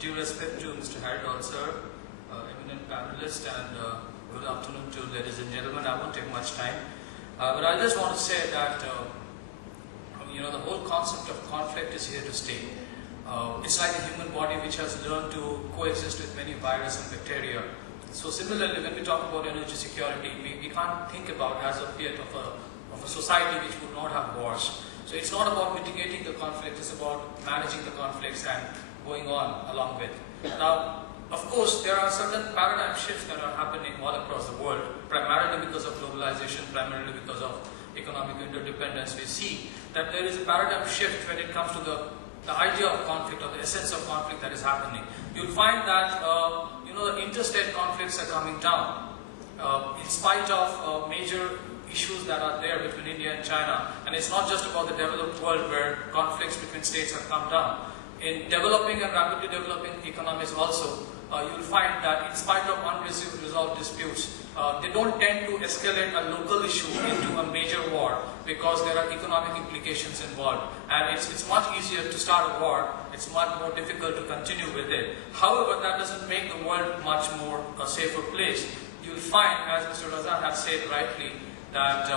due respect to Mr. Haridol sir, eminent panelist, and good afternoon to ladies and gentlemen. I won't take much time, but I just want to say that the whole concept of conflict is here to stay. It's like the human body which has learned to coexist with many viruses and bacteria. So similarly, when we talk about energy security, we can't think about as of yet of a society which would not have wars. So it's not about mitigating the conflict, it's about managing the conflicts and going on along with. Now, of course, there are certain paradigm shifts that are happening all across the world, primarily because of globalization, primarily because of economic interdependence. We see that there is a paradigm shift when it comes to the idea of conflict or the essence of conflict that is happening. You'll find that the interstate conflicts are coming down in spite of major issues that are there between India and China. And it's not just about the developed world where conflicts between states have come down. In developing and rapidly developing economies also, you'll find that in spite of unresolved disputes, they don't tend to escalate a local issue into a major war because there are economic implications involved. And it's much easier to start a war, it's much more difficult to continue with it. However, that doesn't make the world much more a safer place. You'll find, as Mr. Raza has said rightly, that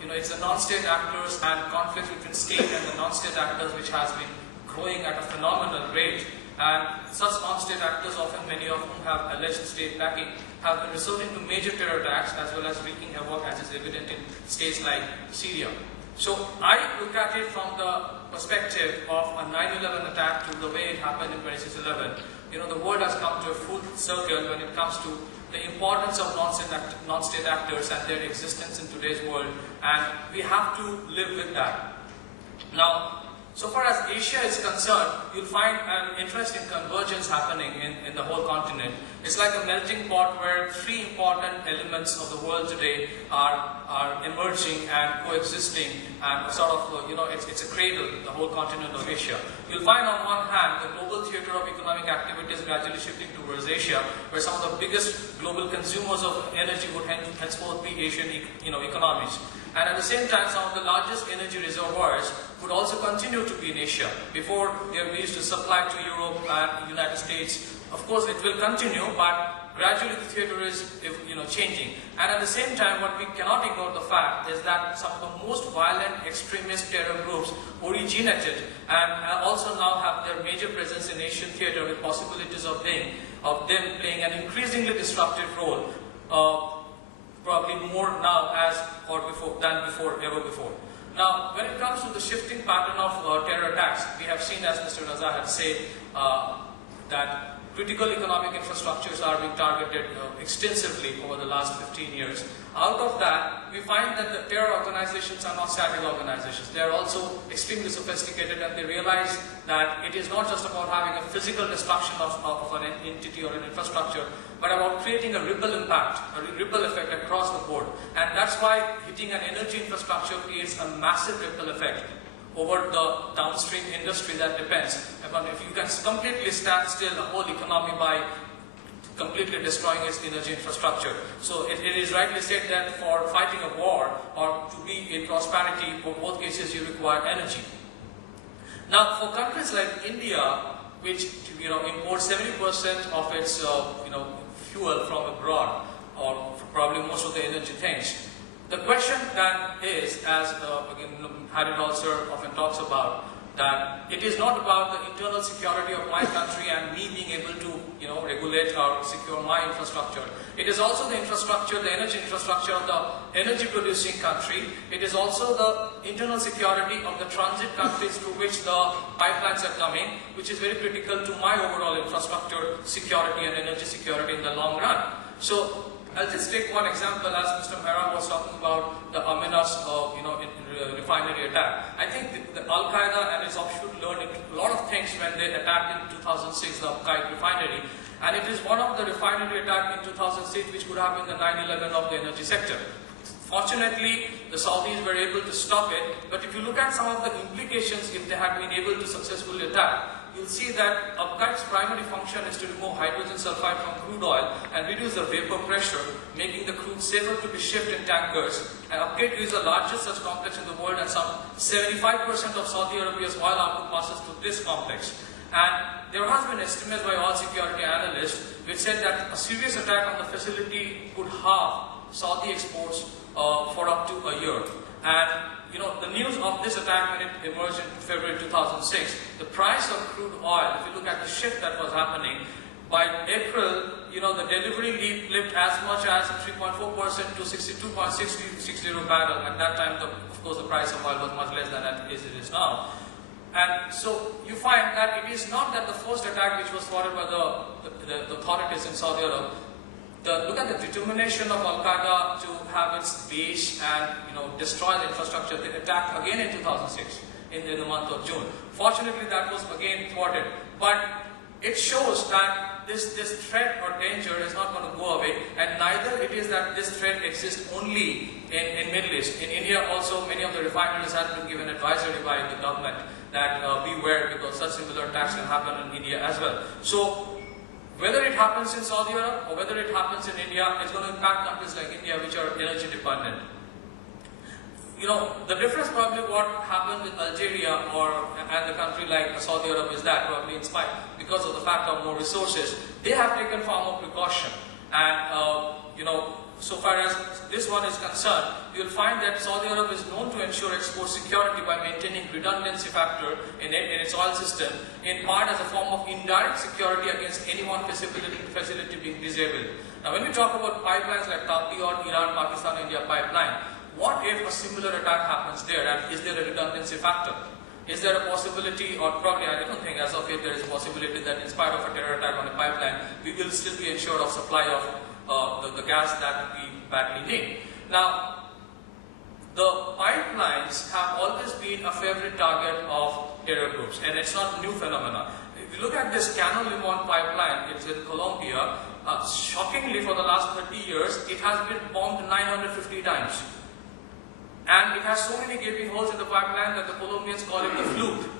it's the non-state actors and conflicts between state and the non-state actors which has been growing at a phenomenal rate. And such non-state actors, often many of whom have alleged state backing, have been resorting to major terror attacks as well as wreaking havoc, as is evident in states like Syria. So I look at it from the perspective of a 9/11 attack to the way it happened in 26/11. The world has come to a full circle when it comes to the importance of non-state actors and their existence in today's world, and we have to live with that. Now, so far as Asia is concerned, you'll find an interesting convergence happening in the whole continent. It's like a melting pot where three important elements of the world today are emerging and coexisting, and sort of, it's a cradle, the whole continent of Asia. You'll find on one hand the global theater of economic activity is gradually shifting towards Asia, where some of the biggest global consumers of energy would henceforth be Asian economies. And at the same time, some of the largest energy reservoirs would also continue to be in Asia. Before, we used to supply to Europe and the United States. Of course, it will continue, but gradually the theater is changing. And at the same time, what we cannot ignore the fact is that some of the most violent extremist terror groups originated and also now have their major presence in Asian theater, with possibilities of them playing an increasingly disruptive role. Probably more now than ever before. Now, when it comes to the shifting pattern of terror attacks, we have seen, as Mr. Raza had said, that critical economic infrastructures are being targeted extensively over the last 15 years. Out of that, we find that the terror organizations are not static organizations. They are also extremely sophisticated, and they realize that it is not just about having a physical destruction of an entity or an infrastructure, but about creating a ripple impact, a ripple effect across the board. And that's why hitting an energy infrastructure creates a massive ripple effect over the downstream industry that depends. If you can completely stand still the whole economy by completely destroying its energy infrastructure. So it is rightly said that for fighting a war or to be in prosperity, for both cases you require energy. Now, for countries like India, which imports 70% of its fuel from abroad, or probably most of the energy things, the question then is, as again Haridol sir often talks about, that it is not about the internal security of my country and me being able to regulate or secure my infrastructure. It is also the infrastructure, the energy infrastructure of the energy producing country. It is also the internal security of the transit countries through which the pipelines are coming, which is very critical to my overall infrastructure security and energy security in the long run. So I'll just take one example, as Mr. Mehra was talking about the Amenas refinery attack. I think the Al-Qaeda and its offshoot learned a lot of things when they attacked in 2006 the Pathikrit refinery. And it is one of the refinery attack in 2006 which could have been the 9/11 of the energy sector. Fortunately, the Saudis were able to stop it, but if you look at some of the implications if they had been able to successfully attack, you'll see that Upkite's primary function is to remove hydrogen sulfide from crude oil and reduce the vapor pressure, making the crude safer to be shipped in tankers. And Upkite is the largest such complex in the world, and some 75% of Saudi Arabia's oil output passes through this complex. And there has been estimates by all security analysts which said that a serious attack on the facility could halve Saudi exports for up to a year. And the news of this attack when it emerged in February 2006, the price of crude oil, if you look at the shift that was happening, by April, the delivery leaped as much as 3.4% to 62.60 barrel. At that time, of course, the price of oil was much less than it is now. And so you find that it is not that the first attack which was thwarted by the authorities in Saudi Arabia. Look at the determination of Al-Qaeda to have its base and destroy the infrastructure. They attacked again in 2006 in the month of June. Fortunately, that was again thwarted. But it shows that this threat or danger is not going to go away, and neither it is that this threat exists only in Middle East. In India also, many of the refineries have been given advisory by the government that beware, because such similar attacks can happen in India as well. So whether it happens in Saudi Arabia or whether it happens in India, it's going to impact countries like India which are energy dependent. The difference probably what happened with Algeria and a country like Saudi Arabia is that probably in spite, because of the fact of more resources, they have taken far more precaution. And so far as this one is concerned, you will find that Saudi Arabia is known to ensure export security by maintaining redundancy factor in its oil system, in part as a form of indirect security against any one facility being disabled. Now when we talk about pipelines like TAPI or Iran-Pakistan-India pipeline, what if a similar attack happens there, and is there a redundancy factor? Is there a possibility, or probably I don't think as of yet there is a possibility that in spite of a terror attack on a pipeline, we will still be ensured of supply of the gas that we badly need. Now, the pipelines have always been a favorite target of terror groups, and it's not a new phenomenon. If you look at this Canal Limon pipeline, it's in Colombia. Shockingly, for the last 30 years, it has been bombed 950 times. And it has so many gaping holes in the pipeline that the Colombians call it the flute.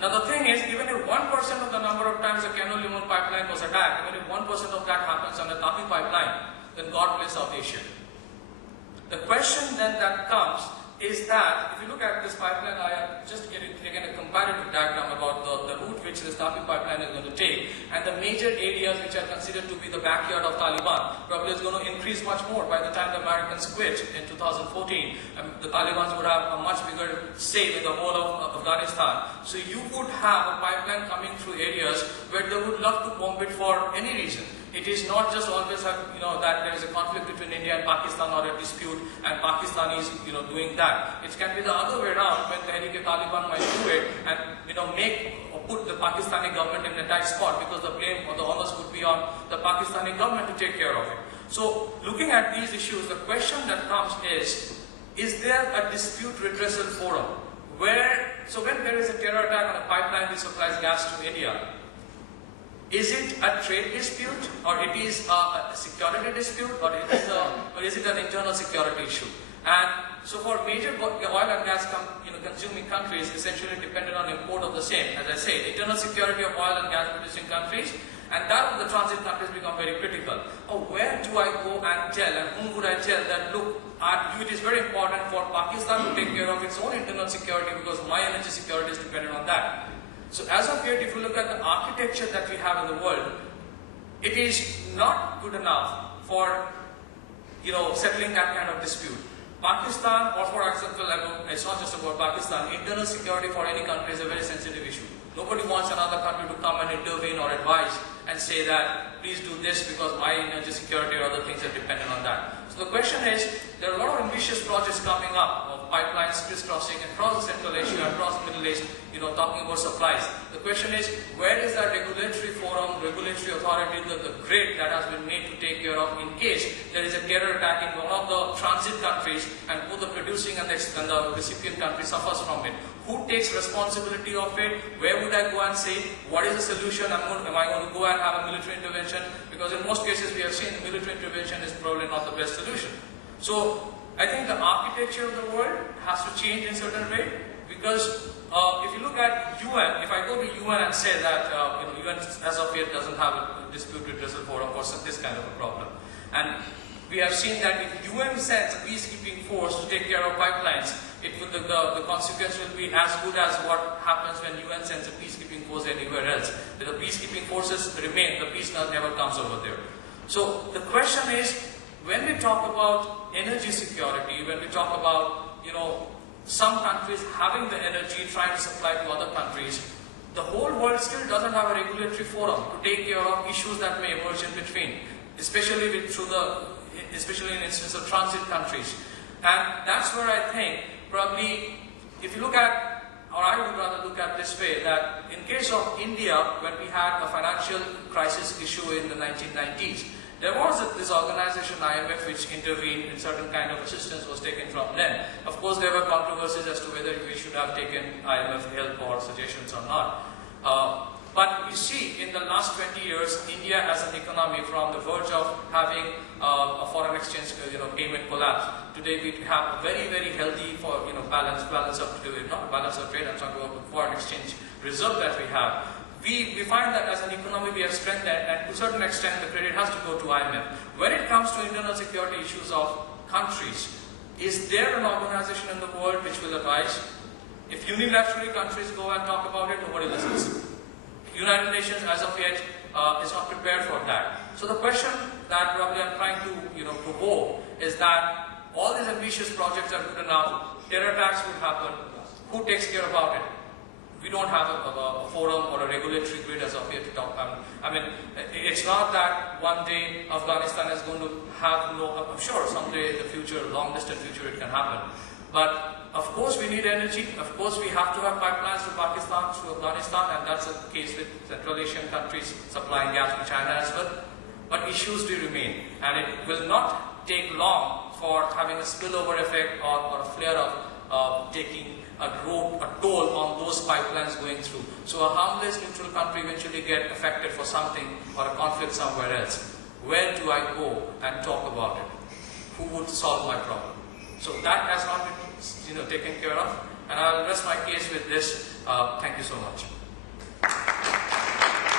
Now the thing is, even if 1% of the number of times the Canal Limon pipeline was attacked, even if 1% of that happens on the TAPI pipeline, then God bless South Asia. The question then that comes is that, if you look at this pipeline, I have just taken a comparative diagram about the route which this TAPI pipeline is going to take, and the major areas which are considered to be the backyard of Taliban probably is going to increase much more by the time the Americans quit in 2014. The Taliban would have a much bigger say in the whole of Afghanistan. So you would have a pipeline coming through areas where they would love to bomb it for any reason. It is not just always that there is a conflict between India and Pakistan or a dispute, and Pakistan is doing that. It can be the other way around, when Tehrik-e-Taliban might do it and put the Pakistani government in a tight spot, because the blame or the onus would be on the Pakistani government to take care of it. So looking at these issues, the question that comes is there a dispute redressal forum so when there is a terror attack on a pipeline which supplies gas to India, is it a trade dispute, or it is a security dispute, or is it an internal security issue? And so for major oil and gas consuming countries, essentially dependent on import of the same. As I said, internal security of oil and gas producing countries, and that of the transit countries become very critical. Where do I go and tell, and whom would I tell that, look, it is very important for Pakistan to take care of its own internal security, because my energy security is dependent on that. So as of yet, if you look at the architecture that we have in the world, it is not good enough for settling that kind of dispute. Pakistan, or for example, it's not just about Pakistan, internal security for any country is a very sensitive issue. Nobody wants another country to come and intervene or advise and say that, please do this because my energy security or other things are dependent on that. So the question is, there are a lot of ambitious projects coming up of pipelines crisscrossing across the Central Asia, across the Middle East, talking about supplies. The question is, where is that regulatory forum, regulatory authority, the grid that has been made to take care of in case there is a terror attack in one of the transit countries, and both the producing and the recipient country suffers from it? Who takes responsibility of it? Where would I go and say, what is the solution? Am I going to go and have a military intervention? Because in most cases we have seen military intervention is probably not the best solution. So I think the architecture of the world has to change in certain way, because if you look at UN, if I go to UN and say that UN as of yet doesn't have a dispute redressal forum for this kind of a problem, and we have seen that if UN sends a peacekeeping force to take care of pipelines, the consequence will be as good as what happens when UN sends a peacekeeping force anywhere else. If the peacekeeping forces remain, the peace never comes over there. So the question is, when we talk about energy security, when we talk about, some countries having the energy, trying to supply to other countries, the whole world still doesn't have a regulatory forum to take care of issues that may emerge in between, especially in instance of transit countries. And that's where I think probably, if you look at, or I would rather look at this way, that in case of India, when we had a financial crisis issue in the 1990s, there was this organization IMF which intervened, and certain kind of assistance was taken from them. Of course, there were controversies as to whether we should have taken IMF help or suggestions or not. But we see in the last 20 years, India as an economy, from the verge of having a foreign exchange payment collapse. Today we have a very, very healthy balance of trade, I'm talking about the foreign exchange reserve that we have. We find that as an economy we have strengthened, and to a certain extent the credit has to go to IMF. When it comes to internal security issues of countries, is there an organization in the world which will advise? If unilaterally countries go and talk about it, nobody listens. United Nations as of yet is not prepared for that. So the question that probably I'm trying to provoke is that all these ambitious projects are good enough, terror attacks will happen, who takes care about it? We don't have a forum or a regulatory grid as of yet to talk about. I mean, it's not that one day Afghanistan is going to have I'm sure someday in the future, long distant future, it can happen. But of course we need energy. Of course we have to have pipelines from Pakistan to Afghanistan, and that's the case with Central Asian countries supplying gas to China as well. But issues do remain, and it will not take long for having a spillover effect or a flare of taking a toll on those pipelines going through. So a harmless neutral country eventually get affected for something or a conflict somewhere else. Where do I go and talk about it? Who would solve my problem? So that has not been taken care of, and I'll rest my case with this. Thank you so much.